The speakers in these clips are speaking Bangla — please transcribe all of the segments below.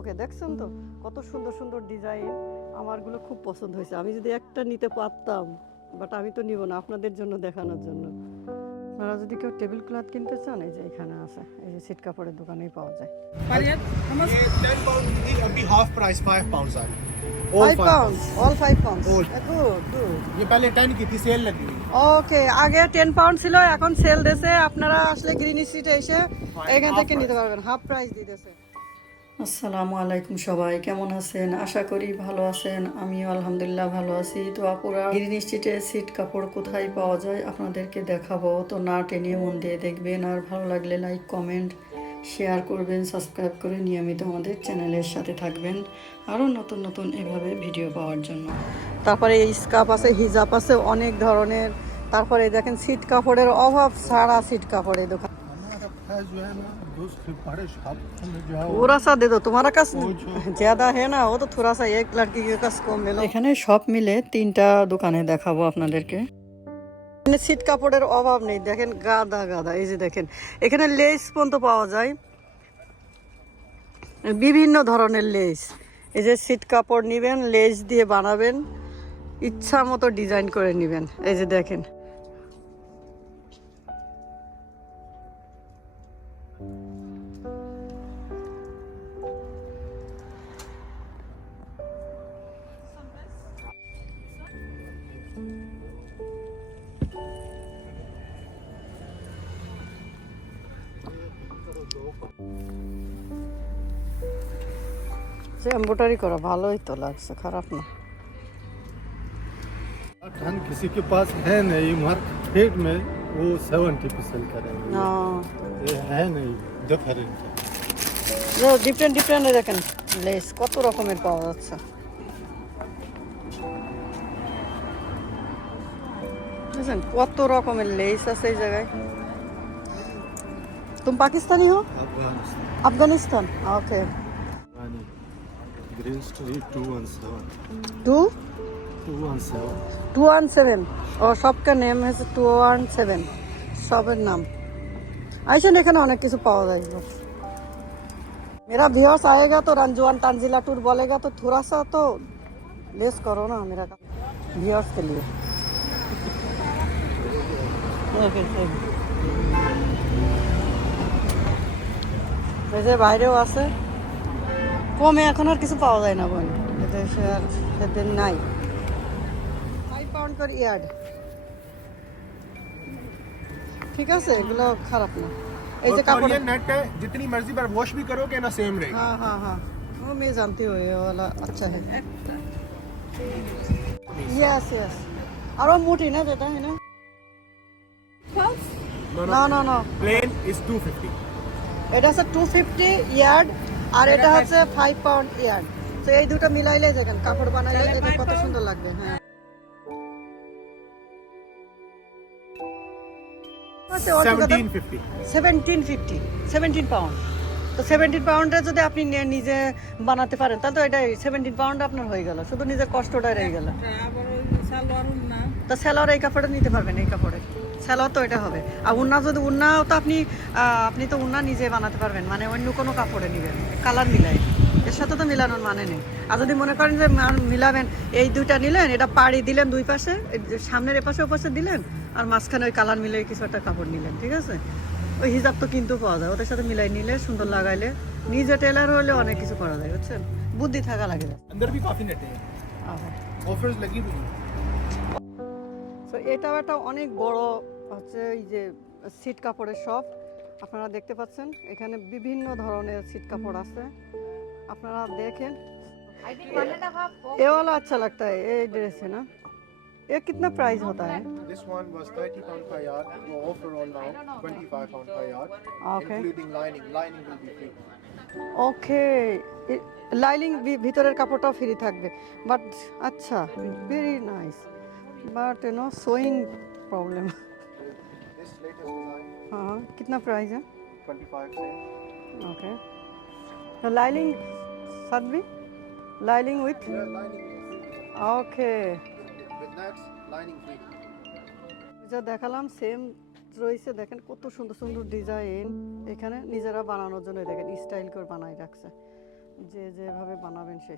ওকে দেখছেন তো? কত সুন্দর সুন্দর ডিজাইন আমারগুলো খুব পছন্দ হয়েছে। আমি যদি একটা নিতে পারতাম বাট আমি তো নিব না আপনাদের জন্য দেখানোর জন্য। আপনারা যদি কেউ টেবিল ক্লথ কিনতে চান এই যে এখানে আছে এই যে সিট কাপড়ের দোকানেই পাওয়া যায়। ওকে আগে টেন পাউন্ড ছিল এখন সেল দেশে আপনারা আসলে গ্রিন স্ট্রিটে এসে এখান থেকে নিতে পারবেন। হাফ প্রাইস দিতেছে। আসসালামু আলাইকুম সবাই, কেমন আছেন? আশা করি ভালো আছেন। আমিও আলহামদুলিল্লাহ ভালো আছি। তো আপুরা গ্রিন স্ট্রিটে সিট কাপড় কোথায় পাওয়া যায় আপনাদেরকে দেখাবো। তো না টেনে মন দিয়ে দেখবেন আর ভালো লাগলে লাইক কমেন্ট শেয়ার করবেন সাবস্ক্রাইব করে নিয়মিত আমাদের চ্যানেলের সাথে থাকবেন আরও নতুন নতুন এভাবে ভিডিও পাওয়ার জন্য। তারপরে এই স্কার্ফ আছে, হিজাব আছে, অনেক ধরনের। তারপরে দেখেন সিট কাপড়ের অভাব, সারা সিট কাপড়ের দোকান। हमारा प्राइस जो है ना दूसरे बड़े शॉप में जो है थोड़ा सा दे दो तुम्हारा कस ज्यादा है ना वो तो थोड़ा सा एक लड़की के कस कम मिलो এখানে সব মিলে তিনটা দোকানে দেখাবো আপনাদেরকে এখানে সিট কাপড়ের অভাব নেই দেখেন গাদা গাদা এই যে দেখেন এখানে লেস পর্যন্ত পাওয়া যায় বিভিন্ন ধরনের লেস এই যে সিট কাপড় নেবেন লেস দিয়ে বানাবেন ইচ্ছা মতো ডিজাইন করে নেবেন এই যে দেখেন যে এম্ব্রয়ডারি করা ভালোই তো লাগছে খারাপ না धन किसी के पास है नहीं मार्केट में वो सेवेंटी पे सेल करेंगे না ये है नहीं डिफरेंट ডিফারেন্ট ডিফারেন্ট দেখেন লেস কত রকমের পাওয়া যাচ্ছে বুঝছেন কত রকমের লেস আছে এই জায়গায় তুমি পাকিস্তানি হো अफगानिस्तान আফগানিস্তান ওকে green street two one seven two two one seven two one seven और सबका नेम है टू वन सेवन সবের নাম আইসেন এখানে অনেক কিছু পাওয়া যায় मेरा व्यूअर्स आएगा तो रंजुआन तंजिला टूर बोलेगा तो थोड़ा सा तो लेस करो ना मेरा व्यूअर्स के लिए এই যে বাইরেও আছে কমে এখন আর কিছু পাওয়া যায় না বোন এদেশে আর এদের নাই ফাইভ পাউন্ড করে ইয়ার্ড ঠিক আছে এগুলো খারাপ না এই যে কাপড় ये नेट है जितनी मर्जी बार वॉश भी करोगे ना सेम रहेगा हाँ हाँ हाँ वो मैं जानती हूँ ये वाला अच्छा है यस यस और वो मोटी ना যেটা है ना না না না प्लेन इज टू फिफ्टी এটা হচ্ছে টু ফিফটি ইয়ার্ড আর এটা হচ্ছে ফাইভ পাউন্ড ইয়ার তো এই দুটো মিলাইলে দেখেন কাপড় বানাইলে এটা কত সুন্দর লাগবে হ্যাঁ। সেভেন্টিন ফিফটি সেভেন্টিন পাউন্ড তো সেভেন্টিন পাউন্ডে যদি আপনি নিজে বানাতে পারেন তাহলে তো এটাই সেভেন্টিন পাউন্ড আপনার হয়ে গেল। শুধু নিজের কষ্টটাই রয়ে গেল। তো স্যালোয়ার এই কাপড়ে নিতে পারবেন এই কাপড়ে। স্যালোয়ার তো এটা হবে। আর উন্না যদি উন্নাও তো আপনি আপনি তো উন্না নিজে বানাতে পারবেন মানে অন্য কোনো কাপড়ে নেবেন কালার মিলাই। এর সাথে তো মিলানোর মানে নেই। আর যদি মনে করেন যে মিলাবেন এই দুইটা নিলেন এটা পাড়ি দিলেন দুই পাশে সামনের এপাশে ওপাশে দিলেন আর মাঝখানে ওই কালার মিলাই কিছু একটা কাপড় নিলেন ঠিক আছে? ওই হিজাব তো কিন্তু পাওয়া যায় ওদের সাথে মিলাই নিলে সুন্দর লাগাইলে নিজে টেলার হলে অনেক কিছু করা যায় বুঝছেন বুদ্ধি থাকা লাগে अंदर भी काफी नेट है আহা। ऑफर्स लगी हुई हैं তো এটাও একটা অনেক বড় হচ্ছে এই যে সিট কাপড়ের শপ আপনারা দেখতে পাচ্ছেন এখানে বিভিন্ন ধরনের সিট কাপড় আছে আপনারা দেখেন ये वाला अच्छा लगता है ये ड्रेस है ना ये कितना प्राइस होता है This one was 30 pound per yard. No offer on now. 25 pound per yard. Okay. Including lining. Lining will be free. ওকে লাইলিং ভিতরের কাপড়টাও ফ্রি থাকবে বাট আচ্ছা very nice but you know sewing problem This latest design, हाँ कितना प्राइस है 25 cent. ओके तो लाइलिंग साथ भी lining with Yeah, lining is free. Okay With nets, lining free. যা দেখালাম সেম রয়েছে। দেখেন কত সুন্দর সুন্দর ডিজাইন এখানে নিজেরা বানানোর জন্য দেখেন স্টাইল করে বানাই রাখছে। যে যেভাবে বানাবেন সে।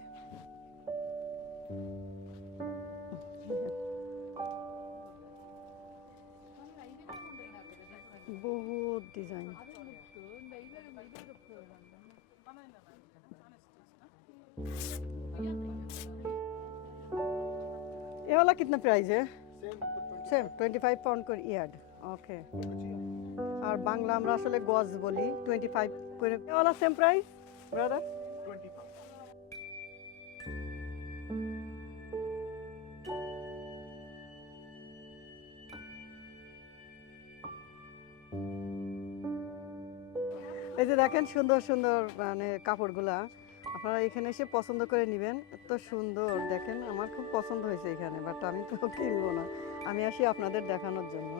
वाला कितना प्राइस है সেম টোয়েন্টি ফাইভ পাউন্ড করে ইয়ার্ড ওকে আর বাংলা আমরা আসলে গজ বলি টোয়েন্টি ফাইভ করে ওলা সেম প্রাইস ব্রাদার এই যে দেখেন সুন্দর সুন্দর মানে কাপড়গুলা আপনারা এখানে এসে পছন্দ করে নেবেন। এত সুন্দর, দেখেন আমার খুব পছন্দ হয়েছে এখানে বাট আমি তো কিনবো না। আমি আসি আপনাদের দেখানোর জন্য।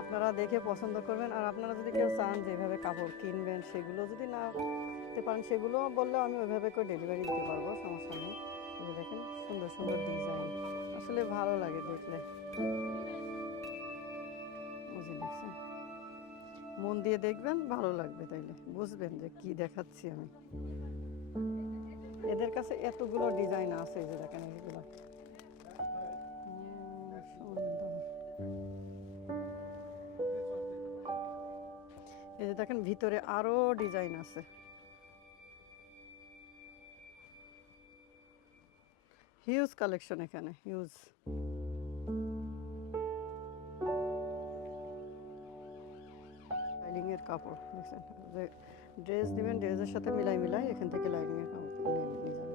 আপনারা দেখে পছন্দ করবেন, আর আপনারা যদি কেউ চান যেভাবে কাপড় কিনবেন, সেগুলো যদি না দিতে পারেন, সেগুলো বললেও আমি ওইভাবে করে ডেলিভারি দিতে পারব, সমস্যা নেই। দেখেন, সুন্দর সুন্দর ডিজাইন আসলে ভালো লাগে দেখলে। মন দিয়ে দেখবেন, ভালো লাগবে তাইলে। বুঝবেন যে কি দেখাচ্ছি আমি। এদের কাছে এতগুলো ডিজাইন আছে যে দেখেন এইগুলো এই যে দেখেন ভিতরে আরও ডিজাইন আছে। হিউজ কালেকশন এখানে, হিউজ। কাপড়, দেখছেন? যে ড্রেস দিবেন ড্রেসের সাথে মিলাই মিলাই এখান থেকে লাইনিংয়ের নিয়ে যাবেন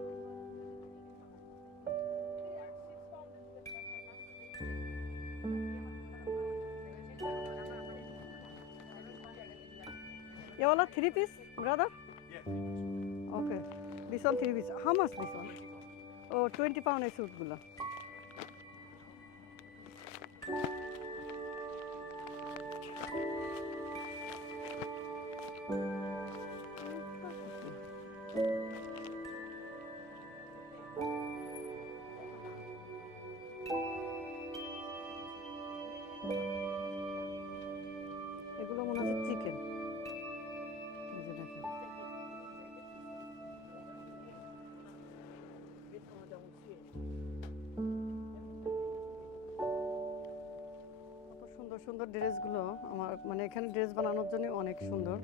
You all are three piece, brother? Yeah, Okay. This one three piece. How much this one? Oh, 20 pound I suit gula. ড্রেসগুলো আমার মানে এখানে ড্রেস বানানোর জন্য অনেক সুন্দর।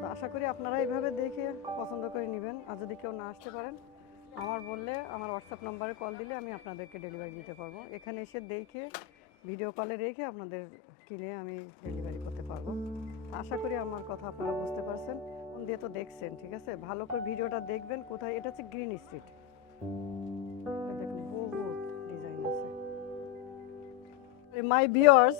তো আশা করি আপনারা এইভাবে দেখে পছন্দ করে নেবেন। আর যদি কেউ না আসতে পারেন, আমার বললে, আমার হোয়াটসঅ্যাপ নাম্বারে কল দিলে আমি আপনাদেরকে ডেলিভারি দিতে পারব। এখানে এসে দেখে ভিডিও কলে রেখে আপনাদের কিনে আমি ডেলিভারি করতে পারব। আশা করি আমার কথা আপনারা বুঝতে পারছেন। দিয়ে তো দেখছেন, ঠিক আছে? ভালো করে ভিডিওটা দেখবেন কোথায়। এটা হচ্ছে গ্রিন স্ট্রিট ডিজাইন আছে। মাই ভিওর্স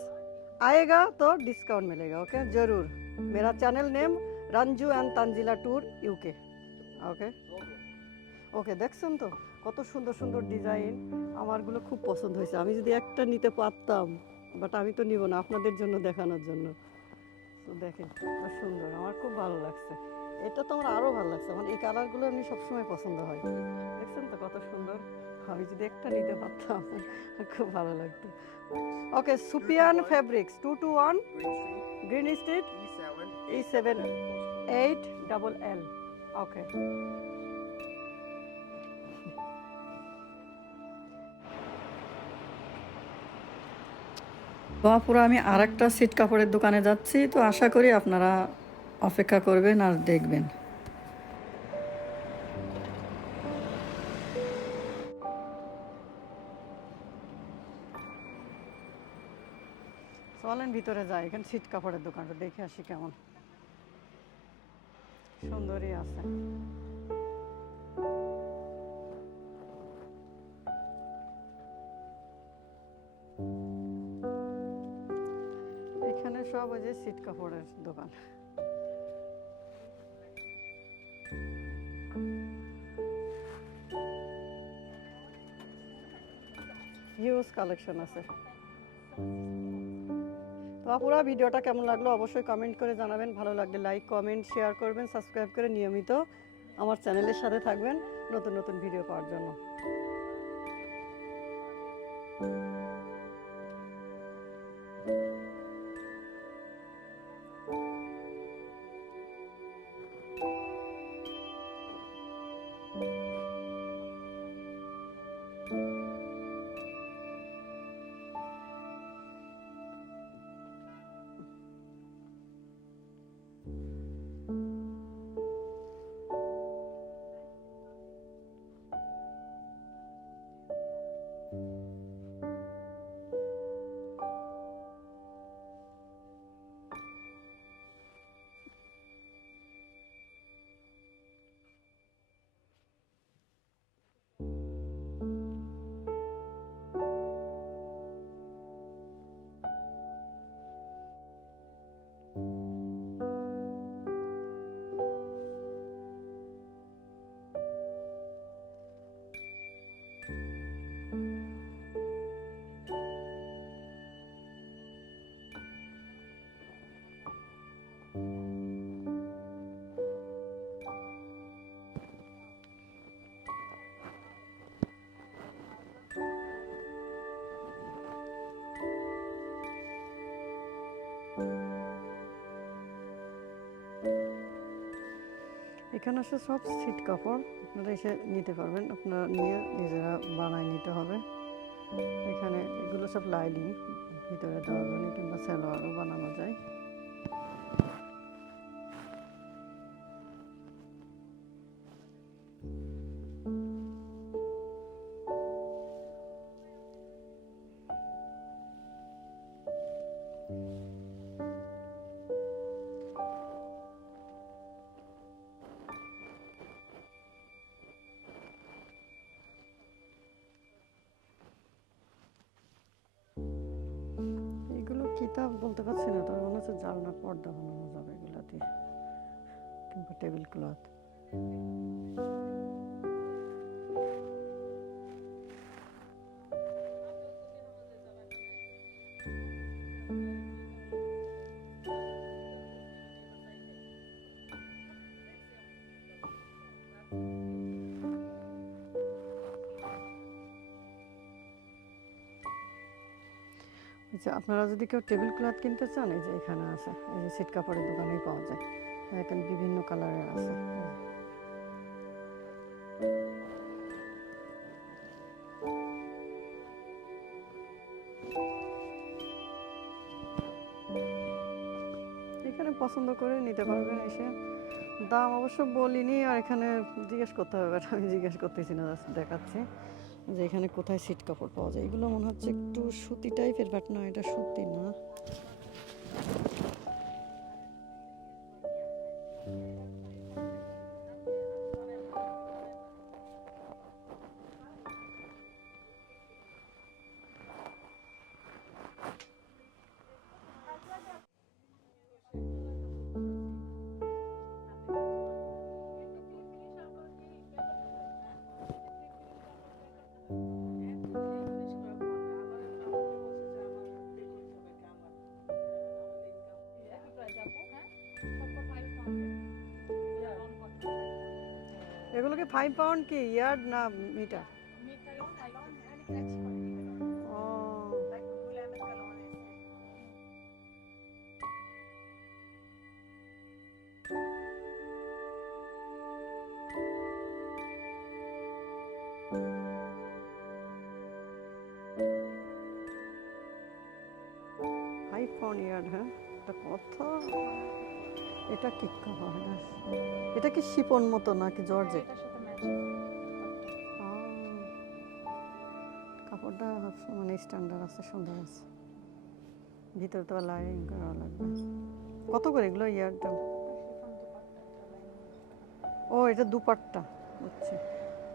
आएगा तो डिस्काउंट मिलेगा ओके जरूर मेरा channel name Ranju and Tanjila tour UK okay okay দেখছেন তো কত সুন্দর সুন্দর ডিজাইন আমারগুলো খুব পছন্দ হয়েছে আমি যদি একটা নিতে পারতাম বাট আমি তো নিব না আপনাদের জন্য দেখানোর জন্য তো দেখেন কত সুন্দর আমার খুব ভালো লাগছে এটা তো আমার আরও ভালো লাগছে আমার এই কালারগুলো এমনি সবসময় পছন্দ হয় দেখছেন তো কত সুন্দর আমি যদি একটা নিতে পারতাম, খুব ভালো লাগতো। Okay Sufiyan fabrics two two one green street E seven eight double L okay পুরো আমি আর একটা সিট কাপড়ের দোকানে যাচ্ছি, তো আশা করি আপনারা অপেক্ষা করবেন আর দেখবেন। ভিতরে যাই, এখানে সিট কাপড়ের দোকানটা, দেখে আসি কেমন। সুন্দরই আছে। এখানে সব ওই যে সিট কাপড়ের দোকান। হিউজ কালেকশন আছে। তো ভিডিওটা কেমন লাগল অবশ্যই কমেন্ট করে জানাবেন। ভালো লাগলে লাইক কমেন্ট শেয়ার করবেন সাবস্ক্রাইব করে নিয়মিত আমার চ্যানেলের সাথে থাকবেন নতুন নতুন ভিডিও পাওয়ার জন্য। এখানে আসলে সব সিট কাপড় আপনারা এসে নিতে পারবেন। আপনারা নিয়ে নিজেরা বানায় নিতে হবে। এখানে এগুলো সব লাইলিং ভিতরে দেওয়ার কিংবা স্যালোয়ারও বানানো যায়। কিতাব বলতে পারছি না, তবে মনে হচ্ছে জালনা, পর্দা বানানো যাবে এগুলো কিংবা টেবিল ক্লথ। আচ্ছা আপনারা যদি কেউ টেবিল ক্লথ কিনতে চান, এই যে এখানে আছে, এই যে সিট কাপড়ের দোকানেই পাওয়া যায়। এখানে বিভিন্ন কালারের আছে। এখানে পছন্দ করে নিতে পারবেন এসে। দাম অবশ্য বলিনি, আর এখানে জিজ্ঞেস করতে হবে আমি জিজ্ঞেস করতেছি না দেখাচ্ছি। যে এখানে কোথায় সিট কাপড় পাওয়া যায়। এগুলো মনে হচ্ছে একটু সুতি টাইপের বাট না, এটা সুতি না। এগুলোকে ফাইভ পাউন্ড কি? ইয়ার্ড না মিটার ও। ফাইভ পাউন্ড ইয়ার্ড হ্যাঁ? এটা কথা এটা কি কাপড় এটা এটা কি শিপন মতো নাকি জর্জেট? আহ, কাপড়টা মানে স্ট্যান্ডার্ড আছে সুন্দর আছে। ভিতরে তো লাইনিং করা লাগবে। কত করে এগুলো ইয়ারটা ও এটা দুপাট্টা। হচ্ছে।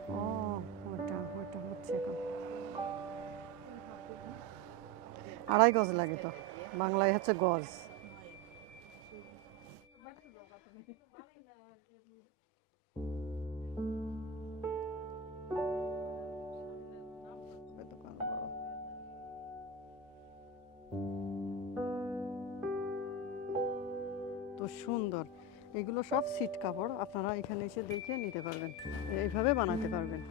ও ওটা ওটা হচ্ছে এখন। আড়াই গজ লাগে তো। বাংলায় হচ্ছে গজ। এগুলো সব সিট কাপড় আপনারা এখানে এসে দেখে নিতে পারবেন। এইভাবে বানাতে পারবেন।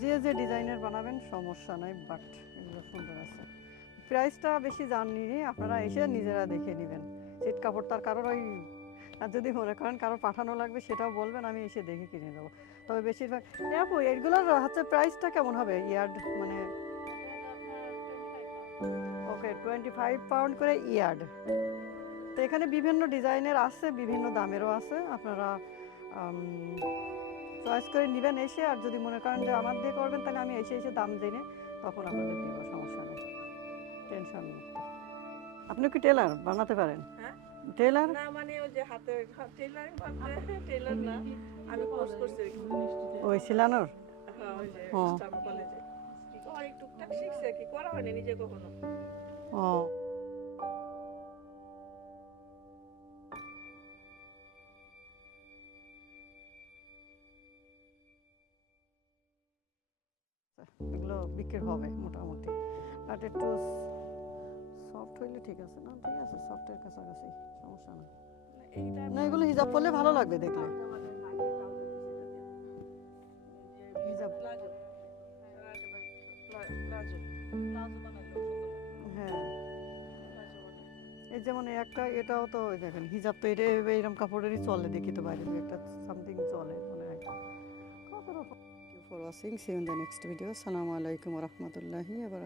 যে যে ডিজাইনের বানাবেন সমস্যা নাই বাট এগুলো সুন্দর আছে। প্রাইসটা বেশি জাননি আপনারা এসে নিজেরা দেখে নেবেন। সিট কাপড় তার কারোর ওই আর যদি মনে করেন কারও পাঠানো লাগবে সেটাও বলবেন আমি এসে দেখে কিনে দেবো তবে বেশিরভাগ আপু এগুলোর হচ্ছে প্রাইসটা কেমন হবে? ইয়ার্ড মানে ওকে টোয়েন্টি ফাইভ পাউন্ড করে ইয়ার্ড। তো এখানে বিভিন্ন ডিজাইনের আছে বিভিন্ন দামেরও আছে। আপনারা চয়েস করে নেবেন এসে আর যদি মনে করেন যে আমার দিয়ে করবেন তাহলে আমি এসে এসে দাম জেনে তখন আপনাদের দিব সমস্যা নেই। টেনশন মুক্ত আপনি কি টেলার বানাতে পারেন? হ্যাঁ? টেলার না মানে ওই যে হাতে টেলারিং টেলার না। আমি কোর্স করছি ওই সিলানোর হ্যাঁ ওই যে কলেজে অনেক টুকটাক শিখছে কি করা হয়নি নিজে কখনো? ও। এগুলো বিক্রি হবে মোটামুটি। বাট একটু সফট হইলে ঠিক আছে। না, ঠিক আছে সফটের কাছাকাছি, সমস্যা না না, এগুলো হিজাব পরলে ভালো লাগবে দেখলে। হ্যাঁ। এই যেমন একটা, এটাও তো দেখেন, হিজাব তো এটা এইরকম কাপড়েরই চলে, দেখি তো বাইরে একটা সামথিং চলে, মনে হয়। কত রকম for watching see in the next video আসসালামু আলাইকুম রহমতুল্লাহি আবার